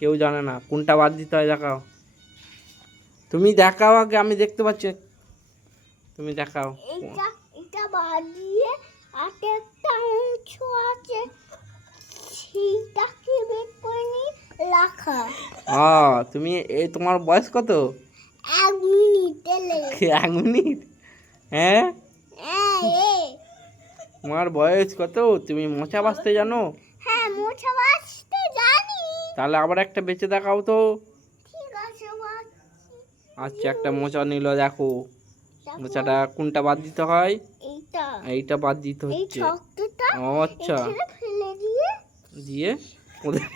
কেউ জানে না কোনটা বাদ দিতে হয়। দেখাও, তুমি দেখাও আগে, আমি দেখতে পাচ্ছি। তুমি দেখাও। এটা বাদ দিয়ে একটা অংশ আছে, সেটাকে বের করে নিয়ে রাখা। তুমি তোমার বয়স কত? 1 মিনিট। 1 মিনিট? হ্যাঁ, তোমার বয়স কত? তুমি মোচা বাঁচতে জানো? হ্যাঁ, মোছা বাছতে জানি। তাহলে আবার একটা বেঁচে দেখাও তো। ঠিক আছে, আচ্ছা, একটা মোচা নিল, দেখো মোচাটা কোনটা বাদ দিতে হয়? এইটা বাদ দিতে এই হচ্ছে। শক্তটা ও আচ্ছা, এখানে ফেলে দিয়ে দিয়ে কোথায়